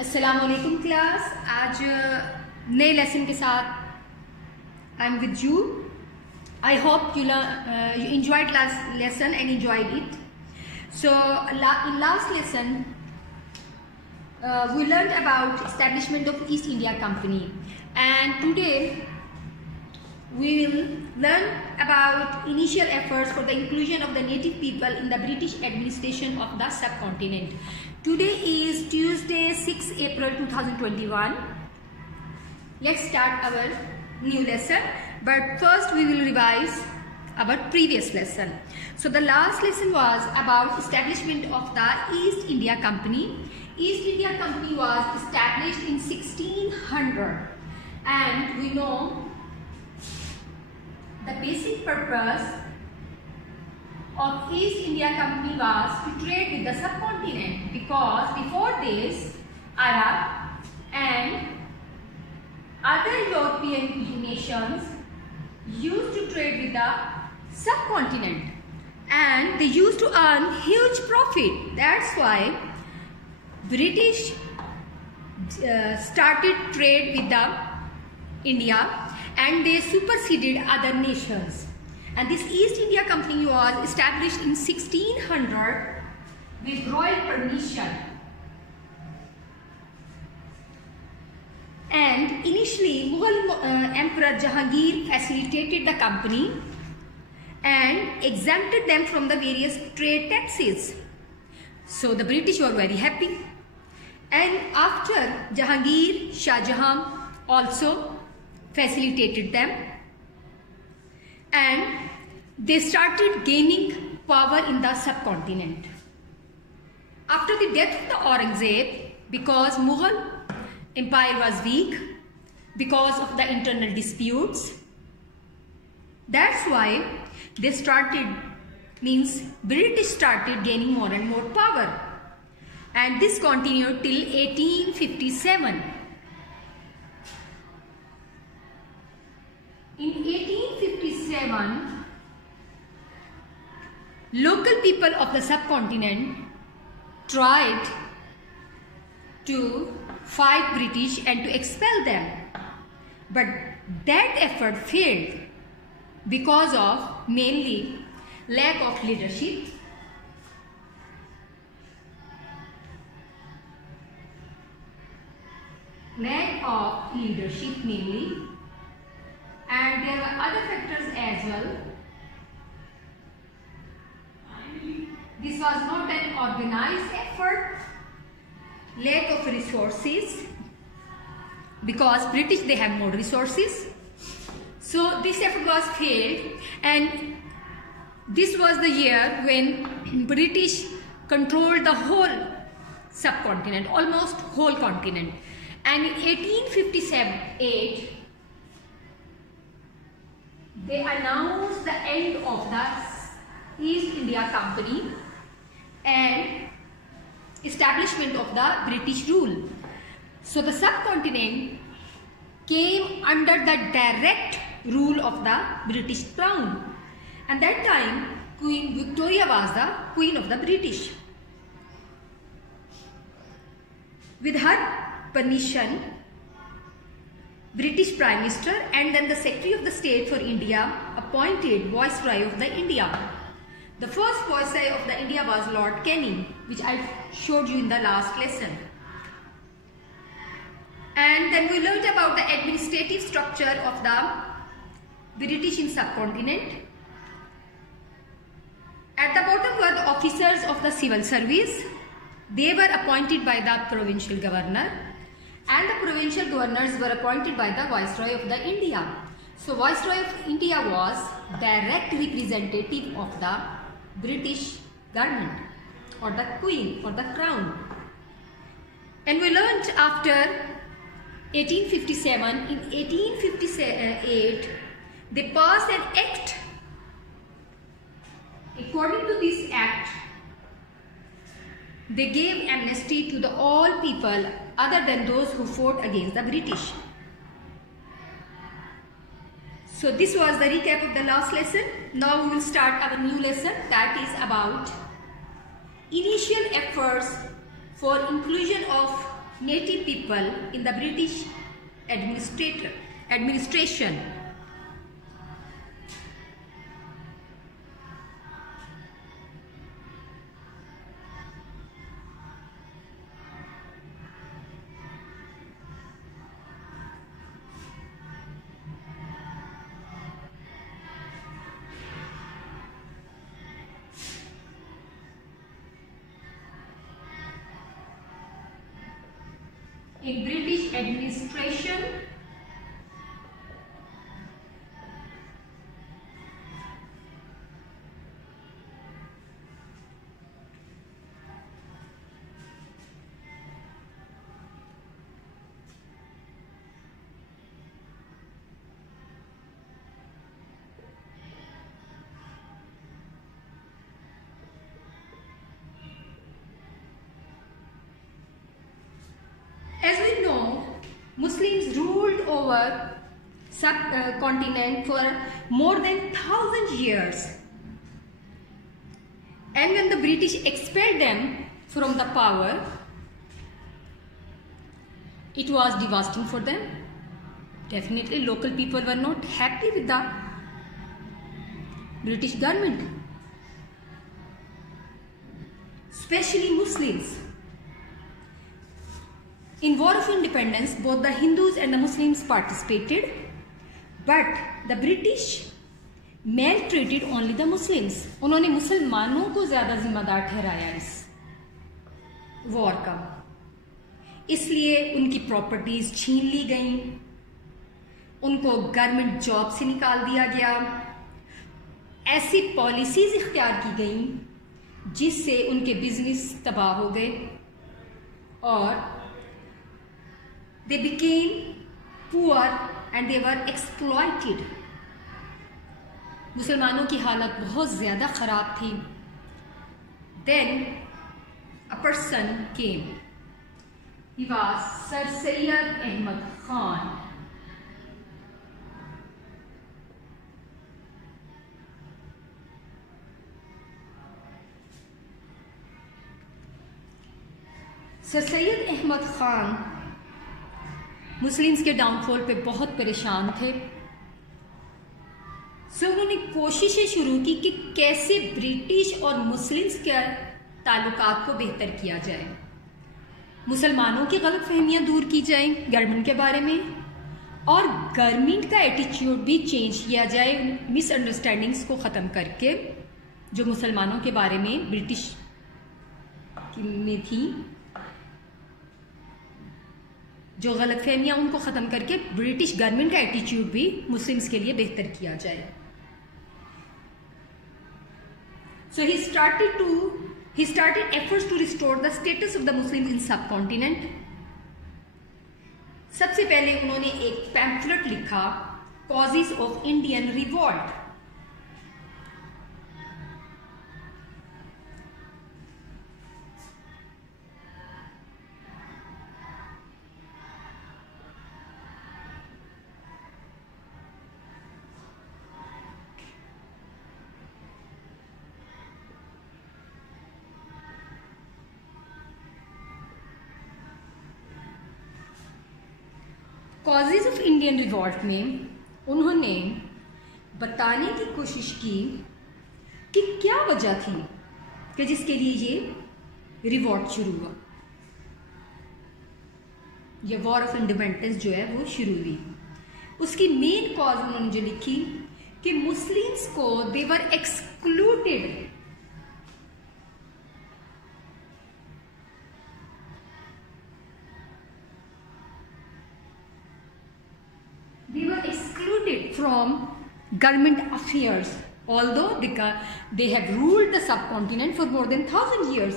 अस्सलाम वालेकुम क्लास। आज नए लेसन के साथ I am with you. I hope you enjoyed last lesson and enjoyed it. So in last lesson we learned about establishment of East India Company, and today we will learn about initial efforts for the inclusion of the native people in the British administration of the subcontinent. Today is Tuesday, 6 April 2021. Let's start our new lesson, but first we will revise our previous lesson. So the last lesson was about establishment of the East India Company. East India Company was established in 1600, and we know the basic purpose of East India Company was to trade with the subcontinent, because before this Arab and other European nations used to trade with the subcontinent, and they used to earn huge profit. That's why British started trade with the India, and they superseded other nations. And this East India Company was established in 1600 with royal permission. And initially Mughal Emperor Jahangir facilitated the company and exempted them from the various trade taxes. So the British were very happy. And after Jahangir, Shah Jahan also facilitated them, and they started gaining power in the subcontinent. After the death of the Aurangzeb, because Mughal Empire was weak because of the internal disputes, that's why they British started gaining more and more power, and this continued till 1857. In 1857, local people of the subcontinent tried to fight British and to expel them, but that effort failed because of mainly lack of leadership, mainly, and there were other factors as well. This was not an organized effort, lack of resources, because British, they have more resources. So this effort was failed, and this was the year when British controlled the whole subcontinent, almost whole continent. And in 1858, they announced the end of the East India Company and establishment of the British rule. So the subcontinent came under the direct rule of the British Crown, and that time Queen Victoria was the Queen of the British. With her permission, British Prime Minister and then the Secretary of the State for India appointed Viceroy of the India. The first Viceroy of the India was Lord Canning, which I showed you in the last lesson. And then we learned about the administrative structure of the British in subcontinent. At the bottom were the officers of the civil service. They were appointed by the provincial governor, and the provincial governors were appointed by the Viceroy of the India. So Viceroy of India was direct representative of the British government, or the Queen, or the Crown. And we learned after 1857, in 1858, they passed an act. According to this act, they gave amnesty to all people other than those who fought against the British. So this was the recap of the last lesson. Now we will start our new lesson, that is about initial efforts for inclusion of native people in the British administration. In British administration, as we know, Muslims ruled over subcontinent for more than 1,000 years. And when the British expelled them from the power, it was devastating for them. Definitely local people were not happy with the British government, especially Muslims. In War of Independence, both the Hindus and the Muslims participated, but the British maltreated only the Muslims. उन्होंने मुसलमानों को ज़्यादा जिम्मेदार ठहराया इस war का, इसलिए उनकी प्रॉपर्टीज छीन ली गईं, उनको गवर्नमेंट जॉब से निकाल दिया गया, ऐसी पॉलिसीज इख्तियार की गईं जिससे उनके बिजनेस तबाह हो गए और they became poor and they were exploited. मुसलमानों की हालत बहुत ज़्यादा ख़राब थी. Then a person came. He was Sir Syed Ahmad Khan. Sir Syed Ahmad Khan Muslims के डाउनफॉल पे बहुत परेशान थे. उन्होंने कोशिशें शुरू की कि कैसे ब्रिटिश और मुस्लिम्स के ताल्लुकात को बेहतर किया जाए, मुसलमानों की गलतफहमियां दूर की जाएं गवर्नमेंट के बारे में, और गवर्नमेंट का एटीट्यूड भी चेंज किया जाए, मिसअंडरस्टैंडिंग्स को ख़त्म करके जो मुसलमानों के बारे में ब्रिटिश में थी, जो गलतफहमियां उनको ख़त्म करके ब्रिटिश गवर्नमेंट का एटीट्यूड भी मुस्लिम्स के लिए बेहतर किया जाए. So he started efforts to restore the status of the Muslims in subcontinent. सबसे पहले उन्होंने एक पैम्फलेट लिखा, Causes of Indian Revolt. Causes of Indian revolt में उन्होंने बताने की कोशिश की कि क्या वजह थी कि जिसके लिए ये रिवॉल्ट शुरू हुआ, ये वॉर ऑफ इंडिपेंडेंस जो है वो शुरू हुई. उसकी मेन कॉज उन्होंने जो लिखी कि मुस्लिम्स को they were excluded from government affairs, although they have ruled the subcontinent for more than 1,000 years.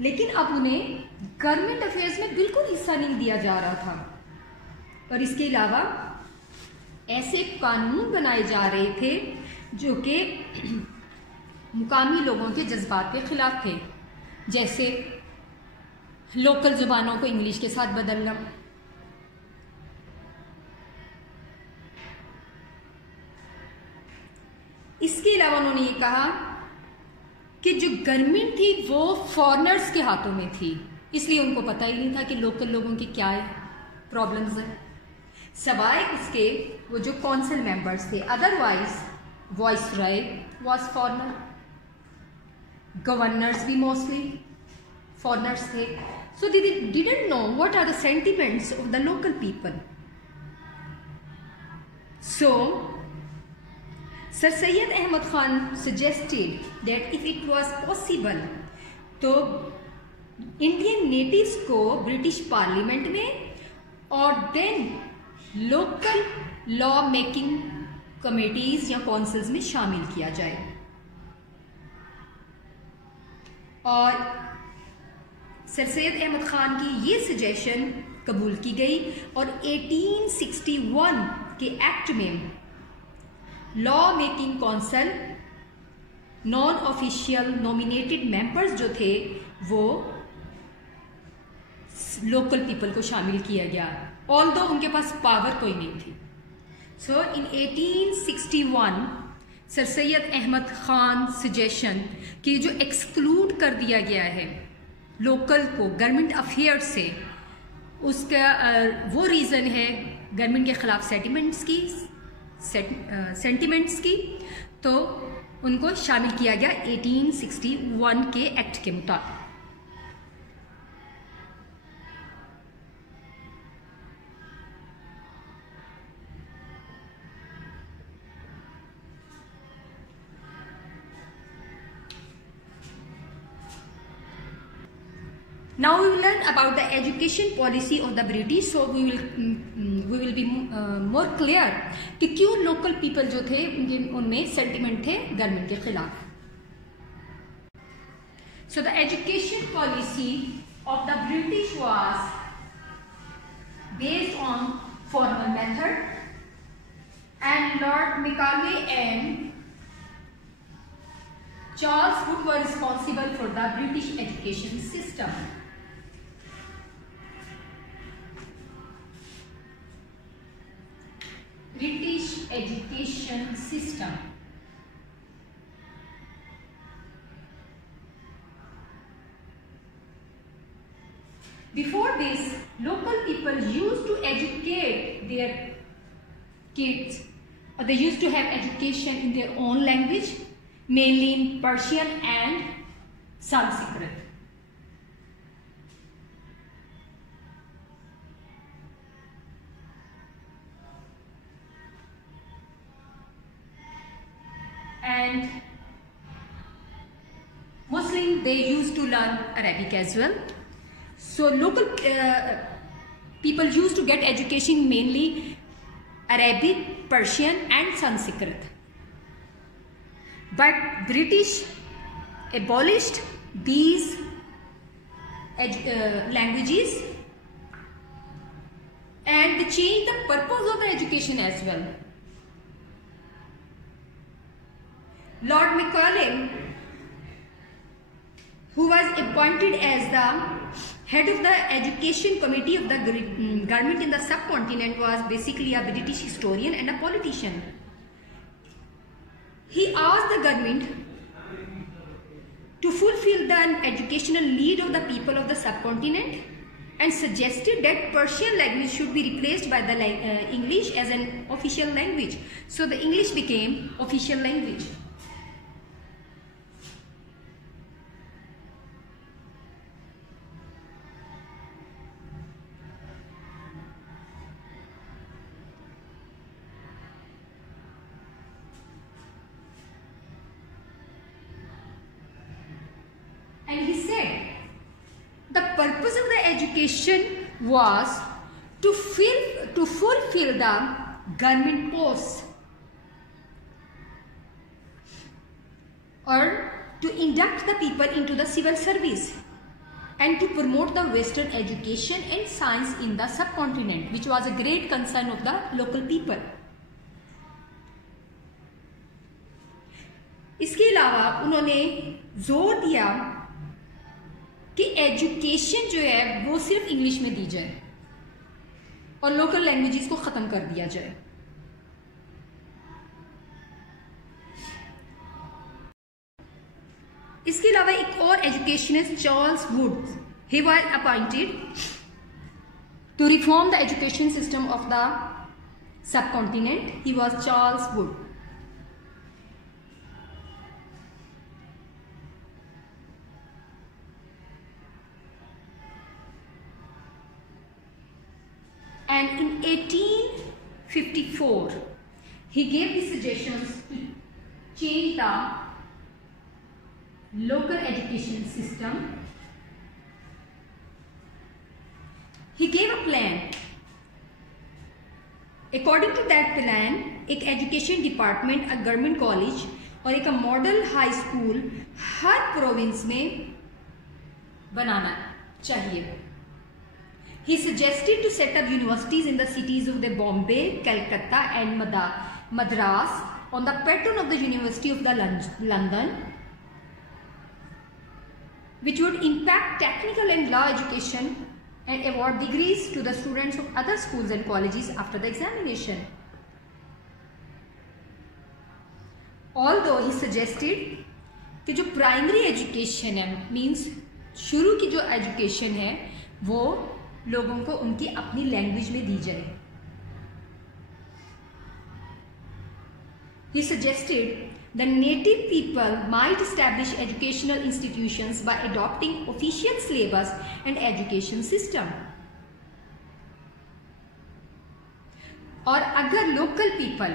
लेकिन अब उन्हें गवर्नमेंट अफेयर्स में बिल्कुल हिस्सा नहीं दिया जा रहा था, और इसके अलावा ऐसे कानून बनाए जा रहे थे जो कि मुकामी लोगों के जज्बात के खिलाफ थे, जैसे लोकल जुबानों को इंग्लिश के साथ बदलना, इसके अलावा उन्होंने ये कहा कि जो गवर्नमेंट थी वो फॉरेनर्स के हाथों में थी, इसलिए उनको पता ही नहीं था कि लोकल लोगों की क्या प्रॉब्लम्स हैं, सवाए उसके वो जो काउंसिल मेंबर्स थे। Otherwise viceroy was foreigner, governors भी मोस्टली फॉरेनर्स थे। So they didn't know what are the sentiments of the local people. So Sir Syed Ahmad Khan suggested that if it was possible, तो Indian natives को British parliament में और then local law making committees या councils में शामिल किया जाए। और सर सैयद अहमद खान की ये सजेशन कबूल की गई और 1861 के एक्ट में law making council non official nominated members जो थे वो लोकल पीपल को शामिल किया गया, ऑल्दो उनके पास पावर कोई नहीं थी। सो इन 1861 सर सैयद अहमद खान सजेशन कि जो एक्सक्लूड कर दिया गया है लोकल को गवर्नमेंट अफेयर से, उसका वो रीज़न है गवर्नमेंट के खिलाफ सेंटिमेंट्स की, तो उनको शामिल किया गया 1861 के एक्ट के मुताबिक। Now we will learn about the education policy of the British. So we will be more clear कि क्यों लोकल पीपल जो थे उनमें सेंटिमेंट थे गवर्नमेंट के खिलाफ। So the education policy of the British was based on formal method, and Lord Macaulay and Charles Wood were responsible for the British education system. British education system. Before this, local people used to educate their kids, or they used to have education in their own language, mainly in Persian and Sanskrit. And Muslim, they used to learn Arabic as well. So local people used to get education mainly Arabic, Persian and Sanskrit. But British abolished these languages and they changed the purpose of the education as well. Lord Macaulay, who was appointed as the head of the education committee of the government in the subcontinent, was basically a British historian and a politician. He asked the government to fulfill the educational need of the people of the subcontinent and suggested that Persian language should be replaced by the English as an official language. So the English became official language. And he said the purpose of the education was to fulfill the government posts or to induct the people into the civil service and to promote the Western education and science in the subcontinent, which was a great concern of the local people. इसके अलावा उन्होंने जोर दिया कि education जो है वो सिर्फ इंग्लिश में दी जाए और लोकल लैंग्वेजेस को ख़त्म कर दिया जाए। इसके अलावा एक और educationist Charles Wood, He was appointed to reform the education system of the subcontinent. He was Charles Wood. And in 1854, he gave the suggestions to change the local education system. He gave a plan. According to that plan, एक education department, a government college और एक model high school हर province में बनाना चाहिए. He suggested to set up universities in the cities of the Bombay, Calcutta and Madras on the pattern of the University of the London, which would impact technical and law education and award degrees to the students of other schools and colleges after the examination. Although he suggested कि जो primary education है, means शुरू की जो education है वो लोगों को उनकी अपनी लैंग्वेज में दी जाए. He suggested the native people might establish educational institutions by adopting official syllabus and education system. और अगर local people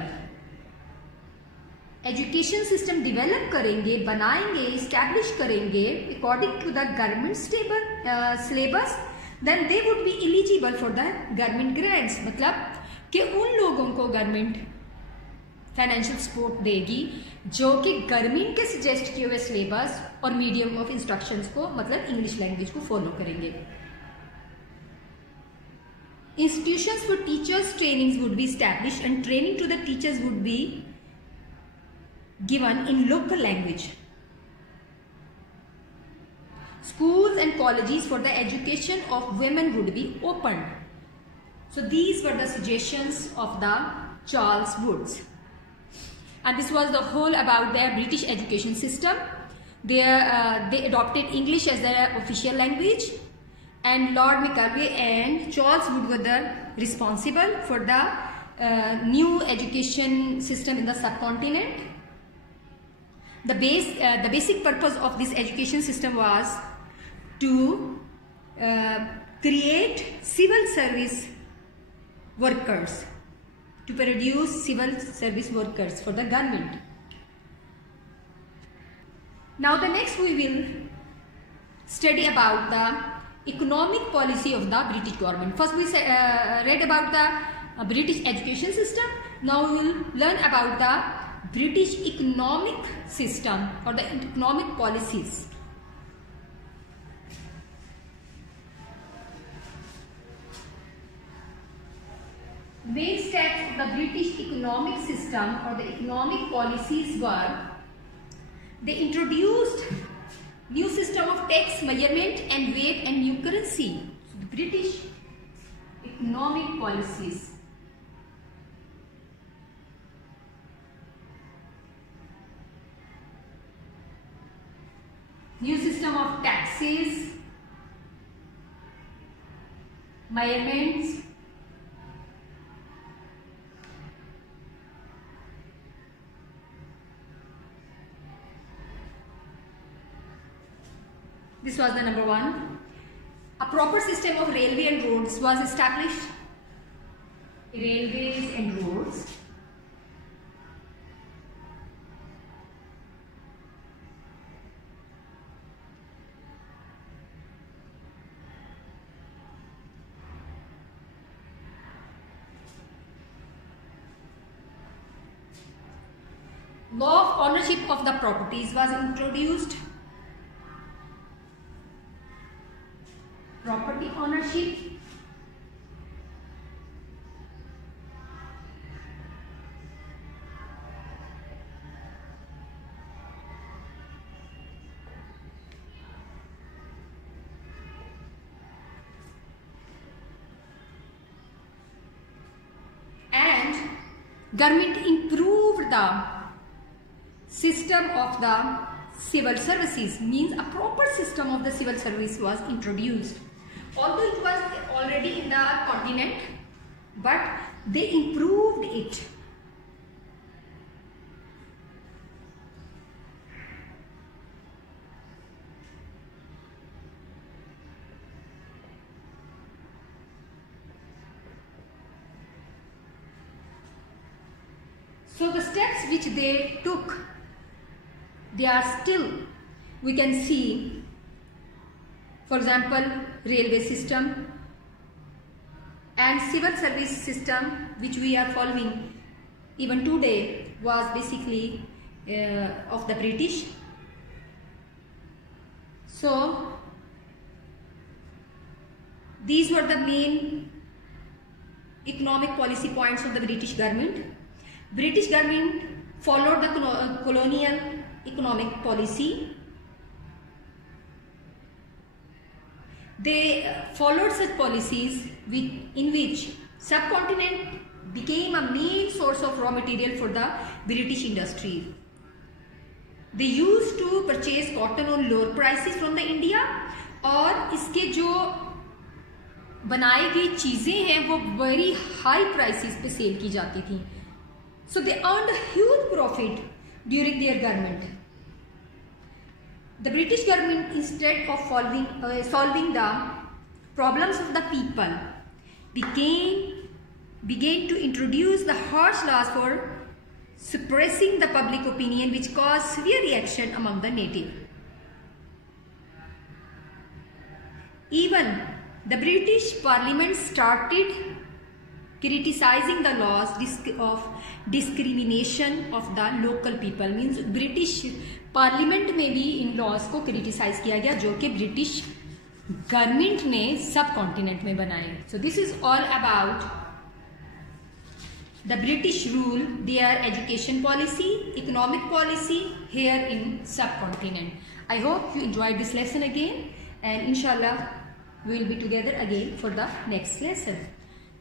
education system develop करेंगे, बनाएंगे, इस्टेब्लिश करेंगे according to the government syllabus, then they would be eligible for the government grants. मतलब कि उन लोगों को गवर्नमेंट फाइनेंशियल सपोर्ट देगी जो कि गवर्नमेंट के सजेस्ट किए हुए सिलेबस और मीडियम ऑफ इंस्ट्रक्शंस को, मतलब इंग्लिश लैंग्वेज को फॉलो करेंगे. Institutions for teachers trainings would be established and training to the teachers would be given in local language. Schools and colleges for the education of women would be opened. So these were the suggestions of the Charles Woods. And this was the whole about their British education system. They adopted English as their official language, and Lord Macaulay and Charles Wood were the responsible for the new education system in the subcontinent. The basic purpose of this education system was to create civil service workers, to produce civil service workers for the government. Now the next we will study about the economic policy of the British government. First we read about the British education system. Now we will learn about the British economic system or the economic policies. Main steps of the British economic system or the economic policies were: they introduced new system of tax measurement and weight and new currency. So the British economic policies. New system of taxes, measurements, this was the number one. A proper system of railway and roads was established. Railways and roads. Law of ownership of the properties was introduced. Property ownership. And government improved the system of the civil services, means a proper system of the civil service was introduced. Although it was already in the continent, but they improved it. So the steps which they took, they are still, we can see, for example, railway system and civil service system which we are following even today was basically of the British. So these were the main economic policy points of the British government. British government followed the colonial economic policy. They followed such policies in which subcontinent became a main source of raw material for the British industry. They used to purchase cotton on lower prices from the India, और इसके जो बनाई गई चीज़ें हैं वो very high prices पे cell की जाती थी. So they earned a huge profit during their government. The British government, instead of solving the problems of the people, began to introduce the harsh laws for suppressing the public opinion, which caused severe reaction among the native. Even the British Parliament started criticizing the laws of discrimination of the local people. Means British Parliament में भी इन laws को criticize किया गया जो कि British government ने सब continent में बनाए. So this is all about the British rule, their education policy, economic policy here in subcontinent. I hope you enjoyed this lesson again, and inshallah we will be together again for the next lesson.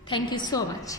Thank you so much.